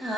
స్వస్తి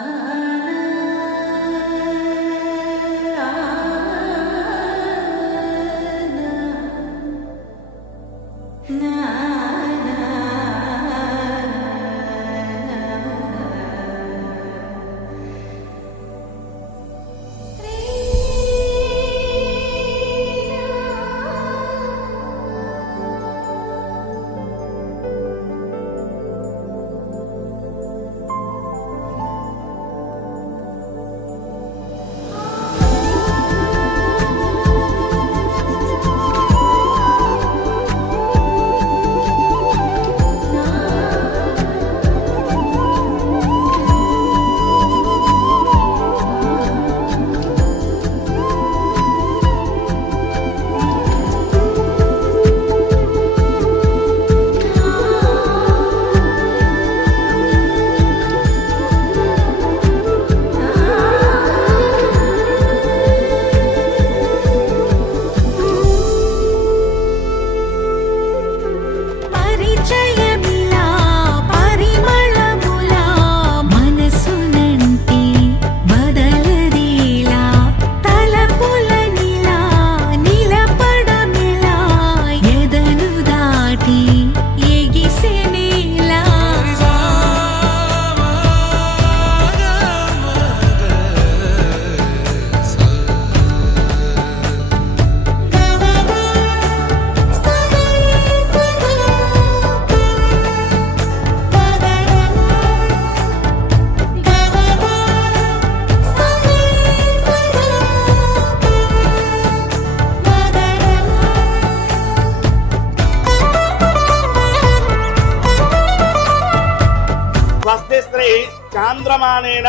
చాంద్రమానేన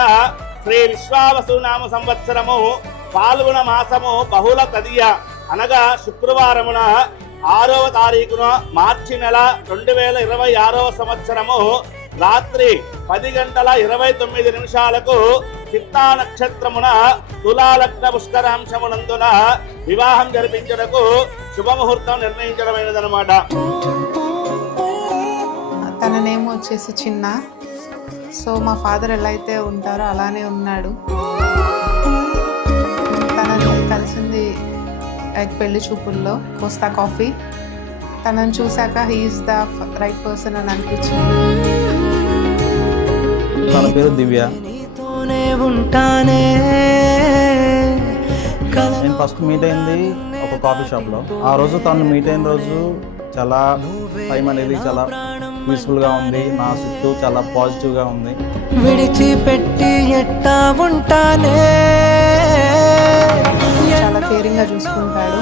శ్రీ విశ్వావసు నామ సంవత్సరము పాల్గొన మాసము బహుళ తదియ అనగా శుక్రవారమున 6వ తారీఖున మార్చి నెల 2026వ సంవత్సరము రాత్రి 10:29 చిత్తా నక్షత్రమున తులాలగ్న పుష్కరాంశమునందున వివాహం జరిపించుటకు శుభముహూర్తం నిర్ణయించడమైనదన్నమాట. తన నేమ్ వచ్చేసి చిన్న. సో మా ఫాదర్ ఎలా అయితే ఉంటారో అలానే ఉన్నాడు. తనని కలిసింది పెళ్లి చూపుల్లో కోస్తా కాఫీ. తనని చూశాక హీఈస్ ద రైట్ పర్సన్ అని అనిపించింది. తన పేరు దివ్య. నేను ఫస్ట్ మీట్ అయింది ఒక కాఫీ షాప్లో. ఆ రోజు తను మీట్ అయిన రోజు చాలా టైం అనేది చాలా పీస్ఫుల్గా ఉంది. నా చుట్టూ చాలా పాజిటివ్గా ఉంది. విడిచిపెట్టి ఎట్టా ఉంటానే, చాలా కేరింగ్గా చూసుకుంటాడు.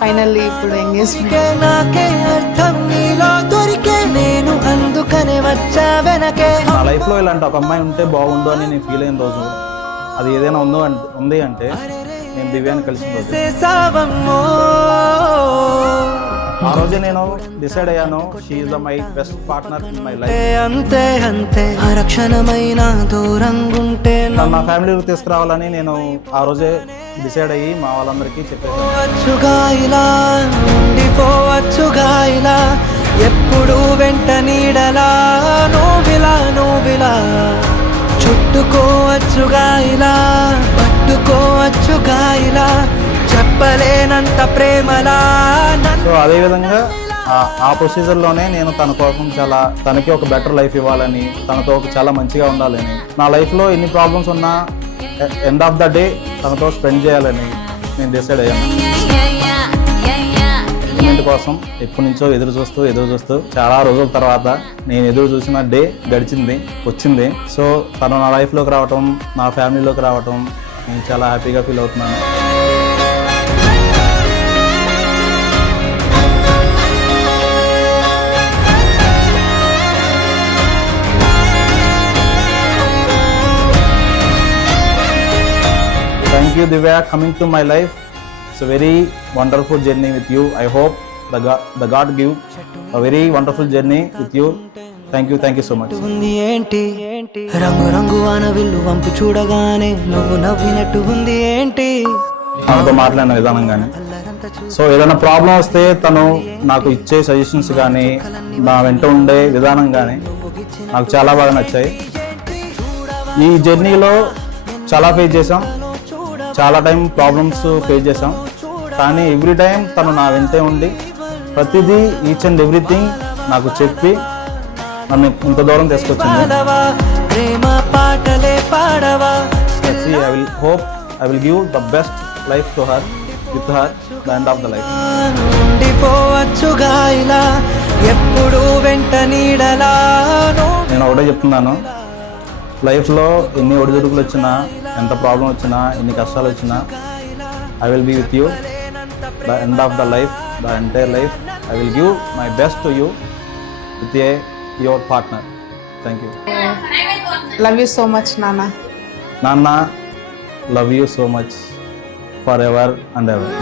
ఫైనల్లీ ఇప్పుడు ఎంగేజ్మెంట్. నాకే అర్థం నీలో దొరికే, నేను అందుకనే వచ్చా వెనకే. నా లైఫ్లో ఇలాంటి ఒక అమ్మాయి ఉంటే బాగుండు అని నేను ఫీల్ అయిన రోజు, అది ఏదైనా ఉంది అంటే నేను దివ్యాన్ని కలిసిన రోజు. ఆ రోజే నేను డిసైడ్ అయ్యాను, she is my best partner in my life. అంతే అంతే అరక్షణమైన దూరంగుంటే నా ఫ్యామిలీకి తీసుకురావాలని నేను ఆ రోజే డిసైడ్ అయ్యి మా వాళ్ళందరికీ చెప్పాను. ఇలా ఉండిపోవచ్చుగా ఇలా, ఎప్పుడు వెంట నీడలా నువ్విలా చుట్టుకోవచ్చుగా ఇలా, పట్టుకోవచ్చుగా ఇలా, చెప్పలేనంత ప్రేమలా. సో అదేవిధంగా ఆ ప్రొసీజర్లోనే నేను తన కోసం తనకి ఒక బెటర్ లైఫ్ ఇవ్వాలని, తనతో చాలా మంచిగా ఉండాలని, నా లైఫ్లో ఎన్ని ప్రాబ్లమ్స్ ఉన్నా ఎండ్ ఆఫ్ ద డే తనతో స్పెండ్ చేయాలని నేను డిసైడ్ అయ్యాను. మూమెంట్ కోసం ఎప్పటి నుంచో ఎదురు చూస్తూ చాలా రోజుల తర్వాత నేను ఎదురు చూసిన డే వచ్చింది. సో తను నా లైఫ్లోకి రావటం, నా ఫ్యామిలీలోకి రావటం నేను చాలా హ్యాపీగా ఫీల్ అవుతున్నాను. Thank you, Divya, coming to my life. It's a very wonderful journey with you. I hope the God give a very wonderful journey with you. Thank you so much. ఉంది ఏంటి రంగు వాన విల్లు వంపు చూడగానే నువ్వు నవ్వినట్టు ఉంది ఏంటి, తనతో మాట్లాడిన విధానం కానీ. సో ఏదైనా ప్రాబ్లం వస్తే తను నాకు ఇచ్చే సజెషన్స్ కానీ, నా వెంట ఉండే విధానం కానీ నాకు చాలా బాగా నచ్చాయి. ఈ జర్నీలో చాలా ఫేస్ చేసాం, చాలా టైం ప్రాబ్లమ్స్ ఫేస్ చేసాం. కానీ ఎవ్రీ టైం తను నా వెంటే ఉండి ప్రతిదీ ఈచ్ అండ్ ఎవ్రీథింగ్ నాకు చెప్పి నన్ను ఇంత దూరం తీసుకొచ్చింది. ప్రేమ పాటలే పాడవా. I will give the best life to her, with her, the end of the life. ఉండిపోవచ్చుగా ఇలా ఎప్పుడు వెంట నీడలా. నేను ఒకటే చెప్తున్నాను, లైఫ్లో ఎన్ని ఒడిదుడుకులు వచ్చినా, ఎంత ప్రాబ్లం వచ్చినా, ఎన్ని కష్టాలు వచ్చినా, I will be with you the end of the life, the entire life. I will give my best to you with your partner. Thank you. Love you so much నాన్న. నాన్న, love you so much for ever and ever.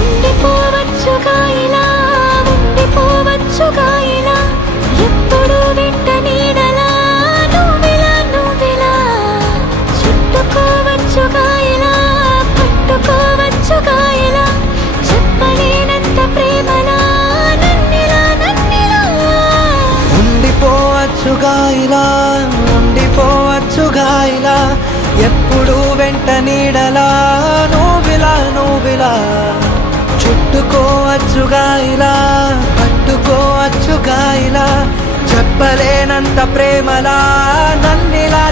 ఉండిపోవచ్చుగా ఇలా, ఉండిపోవచ్చుగా ఇలా, ఎప్పుడు వెంట నీడలా, నువ్విలా నువ్విలా, చుట్టుకోవచ్చుగా ఇలా, పట్టుకోవచ్చుగా ఇలా, చెప్పలేనంత ప్రేమలా, నన్నిలా నన్నిలా. ఉండిపోవచ్చుగా ఇలా, ఉండిపోవచ్చుగా ఇలా, ఎప్పుడు వెంట నీడలా, నువ్విలా నువ్విలా, చుట్టుకోవచ్చుగా ఇలా, పట్టుకోవచ్చుగా ఇలా, చెప్పలేనంత ప్రేమలా, నన్నిలా